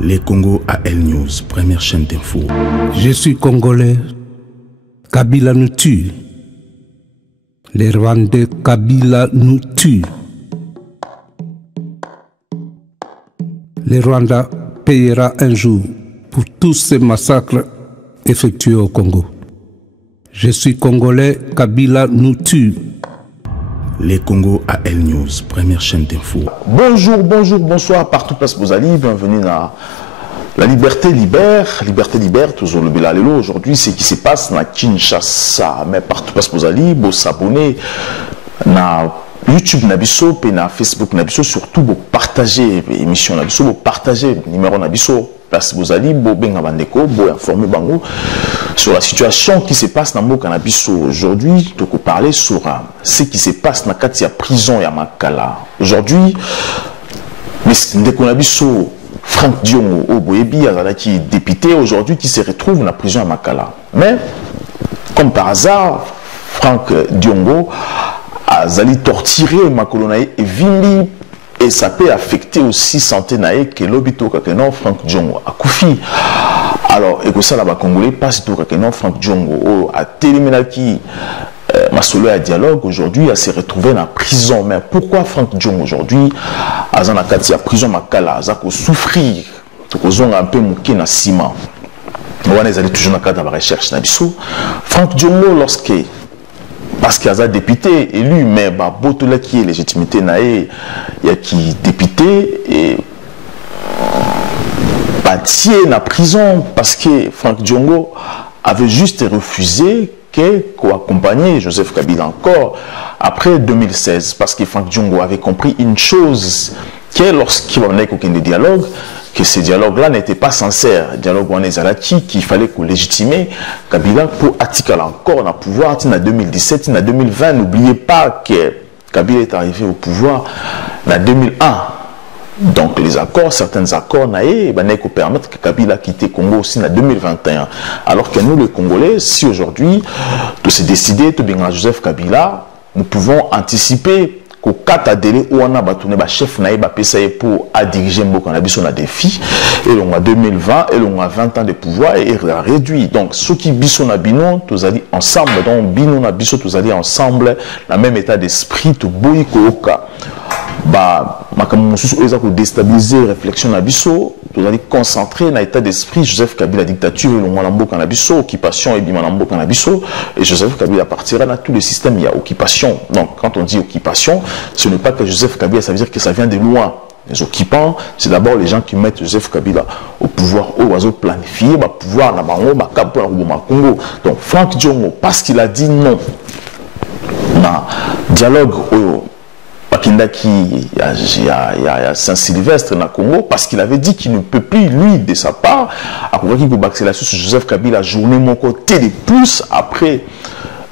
Les Congo AL News, première chaîne d'info. Je suis congolais, Kabila nous tue. Les Rwandais, Kabila nous tue. Le Rwanda payera un jour pour tous ces massacres effectués au Congo. Je suis congolais, Kabila nous tue. Les Congo AL News, première chaîne d'info. Bonjour, bonjour, bonsoir, partout place Bozali, bienvenue dans La Liberté Libère. Liberté Libère, toujours le Belalelo. Aujourd'hui, c'est ce qui se passe dans Kinshasa. Mais partout place Bozali, vous s'abonner na YouTube Nabiso, puis na Facebook Nabiso, surtout vous partager l'émission Nabiso, vous partager le numéro Nabiso. Place Bozali, vous benga bandeko, vous informer bango sur la situation qui se passe dans Mboka Nabiso. Aujourd'hui, donc on parler sur ce qui se passe dans la prison ya Makala. Aujourd'hui, Ndeko Nabiso Frank Diongo Oboyebi qui député aujourd'hui qui se retrouve dans la prison à Makala. Mais comme par hasard, Frank Diongo a torturé Makolonae et Vimbi. Et ça peut affecter aussi santé nae que l'obito que non Frank Diongo a Koufi. Alors, et que ça là-bas congolais passe tout que non Frank Diongo a téléménaki Masolo à dialogue aujourd'hui à se retrouver dans la prison. Mais pourquoi Frank Diongo aujourd'hui à Zanakati à prison Makala à Zako souffrir tout un peu mouké na ciment. On est allé toujours dans le cadre de la recherche Nabiso. Frank Diongo lorsque parce qu'il y a des députés élus, mais Botola qui est légitimité, il y a qui député et bâti dans la prison parce que Frank Diongo avait juste refusé qu'on accompagne Joseph Kabila encore après 2016 parce que Frank Diongo avait compris une chose que lorsqu'il y a aucun dialogue, que ce dialogue-là n'était pas sincère. Le dialogue on est qu'il fallait qu'on légitime Kabila pour attirer encore le pouvoir en 2017, en 2020. N'oubliez pas que Kabila est arrivé au pouvoir en 2001. Donc les accords, certains accords n'aient permettre que Kabila quitte le Congo aussi en 2021. Alors que nous, les Congolais, si aujourd'hui, de se décider de bien Joseph Kabila, nous pouvons anticiper qu'au 4 délai où on a battu le chef naïb pour diriger Mboka Nabiso na défi et on a 2020 et on a 20 ans de pouvoir et réduit. Donc ceux qui biso na bino tous allés ensemble donc bino na biso tous allés ensemble la même état d'esprit tout boyi koka makambo mosusu eza ko déstabiliser réflexion na biso tous allés concentrer na état d'esprit Joseph Kabila dictature et l'on Mboka na biso occupation et bima na Mboka na biso et Joseph Kabila partira dans tout le système il y a occupation. Donc quand on dit occupation, ce n'est pas que Joseph Kabila, ça veut dire que ça vient de loin. Les occupants, c'est d'abord les gens qui mettent Joseph Kabila au pouvoir, au oiseau planifié, au pouvoir, Congo. Donc Frank Diongo, parce qu'il a dit non, dans dialogue au il y a Saint-Sylvestre dans Congo, parce qu'il avait dit qu'il ne peut plus, lui, de sa part, à Joseph Kabila, journée mon côté des pouces après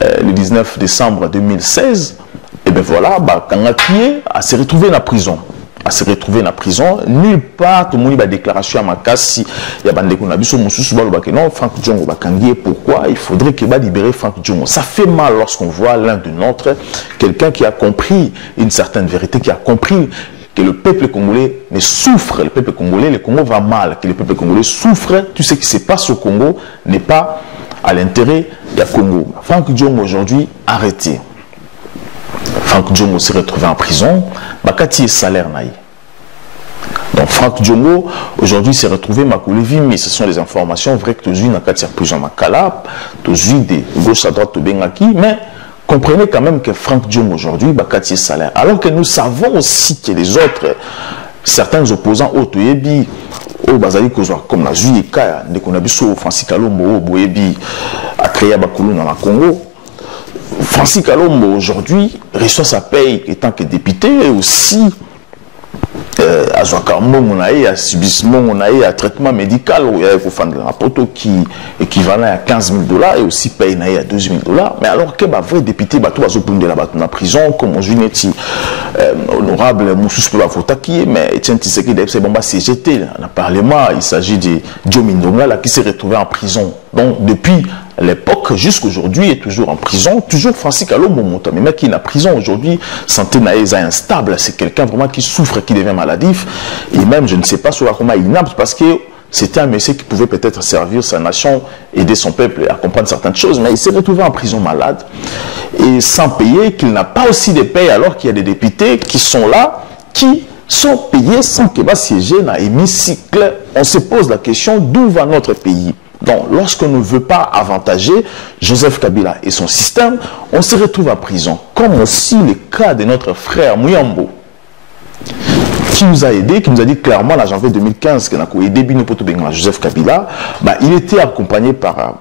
le 19 décembre 2016. Et bien voilà, Kangakié a se retrouvé dans la prison. A se retrouver dans la prison. Nulle part, tout le monde a déclaration à Makassi. Il y a des gens qui non, Frank Diongo va kangier. Pourquoi? Il faudrait qu'il va libérer Frank Diongo. Ça fait mal lorsqu'on voit l'un de notre, quelqu'un qui a compris une certaine vérité, qui a compris que le peuple congolais ne souffre. Le peuple congolais, le Congo va mal. Que le peuple congolais souffre. Tout ce qui se passe au Congo n'est pas à l'intérêt du Congo. Frank Diongo aujourd'hui arrêté. Frank Diongo s'est retrouvé en prison, Bakati est salaire naï. Donc Frank Diongo aujourd'hui s'est retrouvé Makolevi, mais ce sont les informations vraies que tu as eu dans la prison Makala, tu as eu de gauche à droite au Bengaki, mais comprenez quand même que Frank Diongo aujourd'hui, Bakati est salaire. Alors que nous savons aussi que les autres, certains opposants au Toyebi, au Bazali comme la Zuika, Nekonabiso, Francis Kalombo, au Boyebi, a créé Bakulu dans la Congo. Francis Kalombo aujourd'hui reçoit sa paye en tant que député et aussi à subissement, à traitement médical où il y a un rapport qui est équivalent à 15 000 $ et aussi paye à 12 000 $. Mais alors que un vrai député, tout va la prison, comme on dit, honorable Moussous peut voter qui mais Etienne Tshisekedi c'est bon CGT dans le Parlement, il s'agit de Joe Mindonga qui s'est retrouvé en prison. Donc depuis l'époque, jusqu'aujourd'hui, est toujours en prison. Toujours Francis Kalombo Moto, mais mec qui est en prison aujourd'hui, santé naïsa instable, c'est quelqu'un vraiment qui souffre, qui devient maladif. Et même, je ne sais pas sur comment il inapte, parce que c'était un monsieur qui pouvait peut-être servir sa nation, aider son peuple à comprendre certaines choses, mais il s'est retrouvé en prison malade et sans payer, qu'il n'a pas aussi de paye, alors qu'il y a des députés qui sont là, qui sont payés sans qu'il va siéger dans l'hémicycle. On se pose la question d'où va notre pays. Donc, lorsqu'on ne veut pas avantager Joseph Kabila et son système, on se retrouve en prison. Comme aussi le cas de notre frère Muyambo, qui nous a aidé, qui nous a dit clairement en janvier 2015 qu'il a aidé Joseph Kabila, bah, il était accompagné par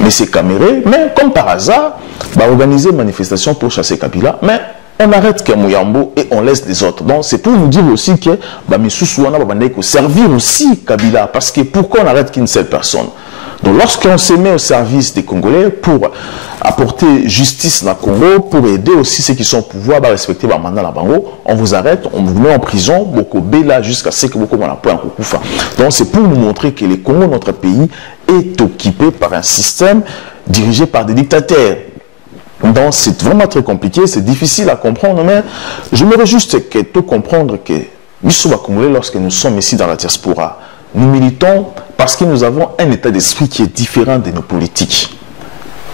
M. Kamere, mais comme par hasard, bah, organiser une manifestation pour chasser Kabila, mais on arrête Mouyambo et on laisse les autres. Donc c'est pour nous dire aussi que bah, M. Soussouana va servir aussi Kabila, parce que pourquoi on arrête qu'une seule personne? Donc lorsqu'on se met au service des Congolais pour apporter justice dans le Congo, pour aider aussi ceux qui sont au pouvoir à respecter le mandat dans le Bango, on vous arrête, on vous met en prison, beaucoup là jusqu'à ce que beaucoup de gens. Donc c'est pour nous montrer que le Congo, notre pays, est occupé par un système dirigé par des dictateurs. Donc c'est vraiment très compliqué, c'est difficile à comprendre, mais j'aimerais juste que tout comprendre que nous sommes Congolais lorsque nous sommes ici dans la diaspora. Nous militons parce que nous avons un état d'esprit qui est différent de nos politiques.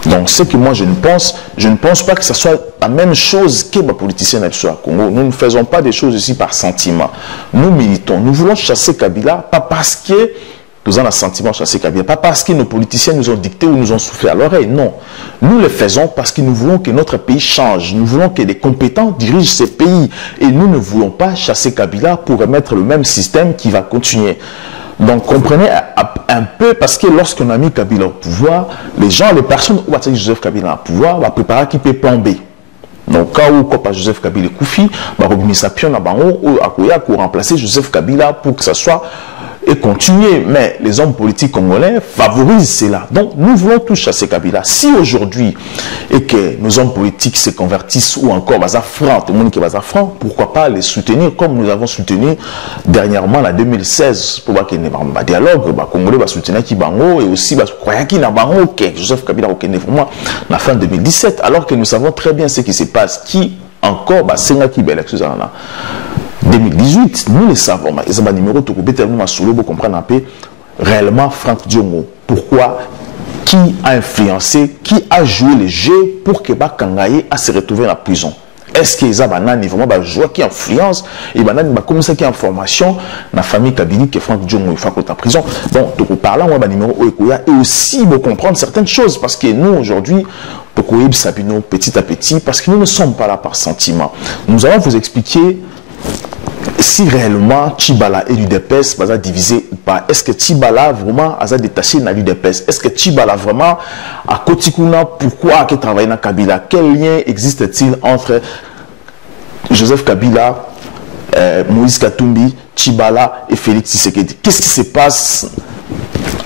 Donc, ce que moi je ne pense pas que ce soit la même chose que les politiciens au Congo. Nous ne faisons pas des choses ici par sentiment. Nous militons, nous voulons chasser Kabila, pas parce que nous avons un sentiment de chasser Kabila, pas parce que nos politiciens nous ont dicté ou nous ont soufflé à l'oreille, non. Nous le faisons parce que nous voulons que notre pays change, nous voulons que des compétents dirigent ces pays, et nous ne voulons pas chasser Kabila pour remettre le même système qui va continuer. Donc comprenez un peu, parce que lorsqu'on a mis Kabila au pouvoir, les gens, les personnes où Joseph Kabila au pouvoir, va préparer qui peut plan B. Donc cas où Joseph Kabila Koufi, va remettre sa pion à Bango ou à Koya pour remplacer Joseph Kabila pour que ça soit et continuer. Mais les hommes politiques congolais favorisent cela. Donc nous voulons tous chasser Kabila. Si aujourd'hui et que nos hommes politiques se convertissent ou encore Bazafran, tout le monde qui est Bazafran, pourquoi pas les soutenir comme nous avons soutenu dernièrement en 2016 pour voir qu'il y ait un dialogue, Congolais va soutenir Kibango et aussi croire qu'il y a un Joseph Kabila au vraiment la fin 2017, alors que nous savons très bien ce qui se passe, qui encore c'est qui belle excuse 2018, nous le savons, ils ont un numéro de tellement solo pour comprendre un peu réellement Franck Diongo. Pourquoi? Qui a influencé, qui a joué le jeu pour que Kangaye a se retrouver dans la prison? Est-ce qu'ils ont vraiment joué qui influence et comme ça qui a information dans la famille Kabila que Franck Diongo il faut qu'on en prison? Donc, pour parler, on a un numéro et aussi pour comprendre certaines choses, parce que nous aujourd'hui, pour qu'on Sabino petit à petit, parce que nous ne sommes pas là par sentiment. Nous allons vous expliquer si réellement Tchibala et l'UDPS va diviser ou pas. Est-ce que Tchibala vraiment a détaché dans l'UDPS? Est-ce que Tchibala vraiment à Kotikuna, pourquoi il travaille dans Kabila? Quel lien existe-t-il entre Joseph Kabila, Moïse Katumbi, Tchibala et Félix Tshisekedi? Qu'est-ce qui se passe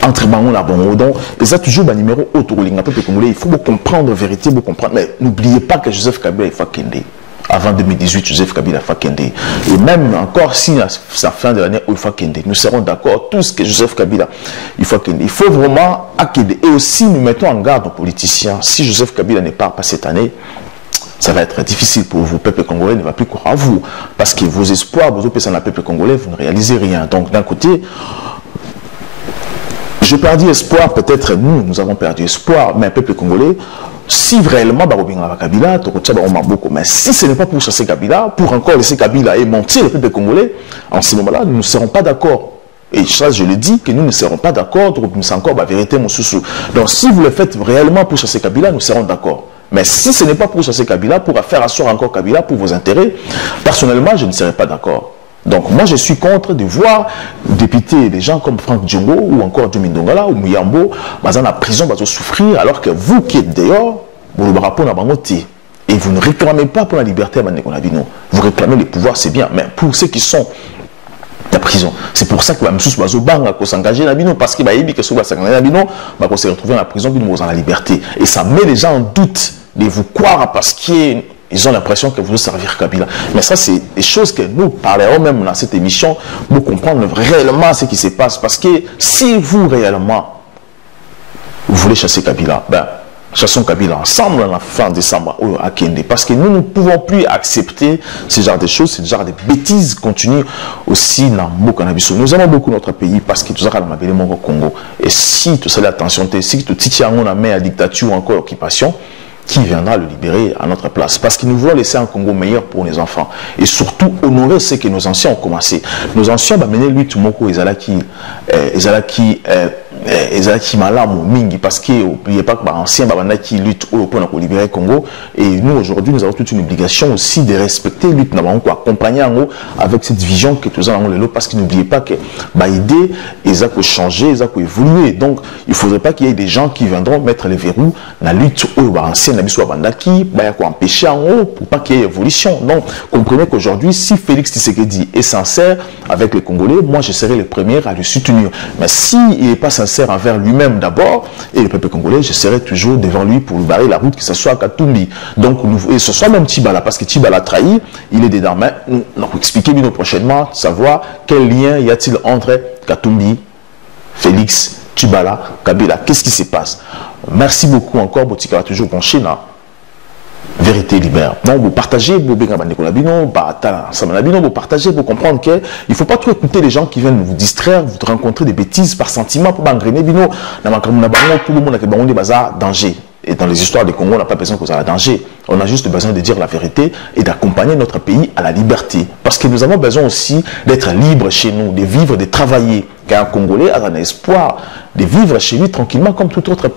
entre Bango et Bango? Donc, ils ont toujours un numéro autour de peuple congolais. Il faut comprendre la vérité, comprendre. Mais n'oubliez pas que Joseph Kabila est Fakende. Avant 2018, Joseph Kabila Fakende. Et même encore si à la fin de l'année, il Fakende, nous serons d'accord tous que Joseph Kabila il Fakende. Il faut vraiment acquérir. Et aussi, nous mettons en garde aux politiciens. Si Joseph Kabila n'est pas cette année, ça va être difficile pour vous. Le peuple congolais ne va plus croire à vous. Parce que vos espoirs, vos opérations dans le peuple congolais, vous ne réalisez rien. Donc, d'un côté, je perds espoir, peut-être nous avons perdu espoir, mais le peuple congolais, si réellement Kabila, mais si ce n'est pas pour chasser Kabila, pour encore laisser Kabila et mentir le peuple congolais, en ce moment-là, nous ne serons pas d'accord. Et ça, je le dis, que nous ne serons pas d'accord, c'est encore la vérité, mon sous-sous. Donc, si vous le faites réellement pour chasser Kabila, nous serons d'accord. Mais si ce n'est pas pour chasser Kabila, pour faire asseoir encore Kabila pour vos intérêts, personnellement, je ne serai pas d'accord. Donc moi je suis contre de voir députés, des gens comme Franck Diongo ou encore Diomi Ndongala ou Muyambo dans la prison va souffrir, alors que vous qui êtes dehors, vous ne répondez pas et vous ne réclamez pas pour la liberté, vous réclamez le pouvoir, c'est bien, mais pour ceux qui sont la prison, c'est pour ça que même sous Bazobanga qu'on s'engager dans Bino, parce qu'il va y que sous s'engager dans Bino, qu'on se retrouve dans la prison, Bino dans la liberté, et ça met les gens en doute de vous croire parce qu'il ils ont l'impression que vous servir Kabila. Mais ça, c'est des choses que nous parlerons même dans cette émission pour comprendre réellement ce qui se passe. Parce que si vous réellement vous voulez chasser Kabila, ben, chassons Kabila ensemble en la fin décembre à Kende. Parce que nous ne pouvons plus accepter ce genre de choses, ce genre de bêtises continuent aussi dans beaucoup de Nous aimons beaucoup notre pays parce que tout ça, on au Congo. Et si tout ça, attention, si tout ça, on a mis à dictature ou encore l'occupation, qui viendra le libérer à notre place. Parce que nous voulons laisser un Congo meilleur pour les enfants. Et surtout, honorer ce que nos anciens ont commencé. Nos anciens ont mené lui tout le monde, qui malamu mingi parce que n'oubliez pas que les anciens qui luttent pour libérer le Congo. Et nous, aujourd'hui, nous avons toute une obligation aussi de respecter lutte, accompagner avec cette vision que tous avons le parce que n'oubliez pas que l'idée, ils ont changé, ils ont évolué. Donc, il ne faudrait pas qu'il y ait des gens qui viendront mettre les verrous dans la lutte aux anciens pour empêcher en haut, pour pas qu'il y ait évolution. Donc, comprenez qu'aujourd'hui, si Félix Tshisekedi est sincère avec les Congolais, moi, je serai le premier à le soutenir. Mais s'il n'est pas sincère envers lui-même d'abord, et le peuple congolais, je serai toujours devant lui pour lui barrer la route, que ce soit à Katumbi. Donc, et ce soit même Tibala, parce que Tibala a trahi, il est dedans. Mais nous allons expliquer prochainement, savoir quel lien y a-t-il entre Katumbi, Félix, Tibala, Kabila. Qu'est-ce qui se passe? Merci beaucoup encore, Botika toujours penché dans Vérité Libère. Donc, vous partagez, vous partagez, vous comprendre qu'il ne faut pas trop écouter les gens qui viennent vous distraire, vous rencontrer des bêtises par sentiment pour engrainer. Tout le monde a danger. Et dans les histoires des Congo, on n'a pas besoin que ça ait danger. On a juste besoin de dire la vérité et d'accompagner notre pays à la liberté. Parce que nous avons besoin aussi d'être libres chez nous, de vivre, de travailler. Car un Congolais a un espoir de vivre chez lui tranquillement comme tout autre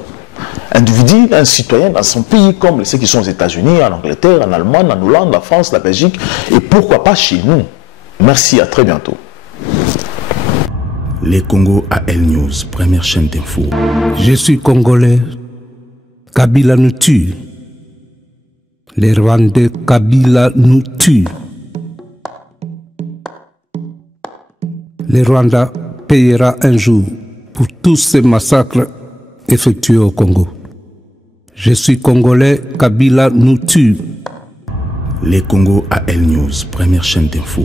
individu, un citoyen dans son pays, comme ceux qui sont aux États-Unis, en Angleterre, en Allemagne, en Hollande, la France, la Belgique, et pourquoi pas chez nous. Merci, à très bientôt. Les Congo AL News, première chaîne d'info. Je suis congolais, Kabila nous tue. Les Rwandais, Kabila nous tue. Le Rwanda payera un jour pour tous ces massacres effectués au Congo. Je suis congolais, Kabila nous tue. Les Congo AL News, première chaîne d'info.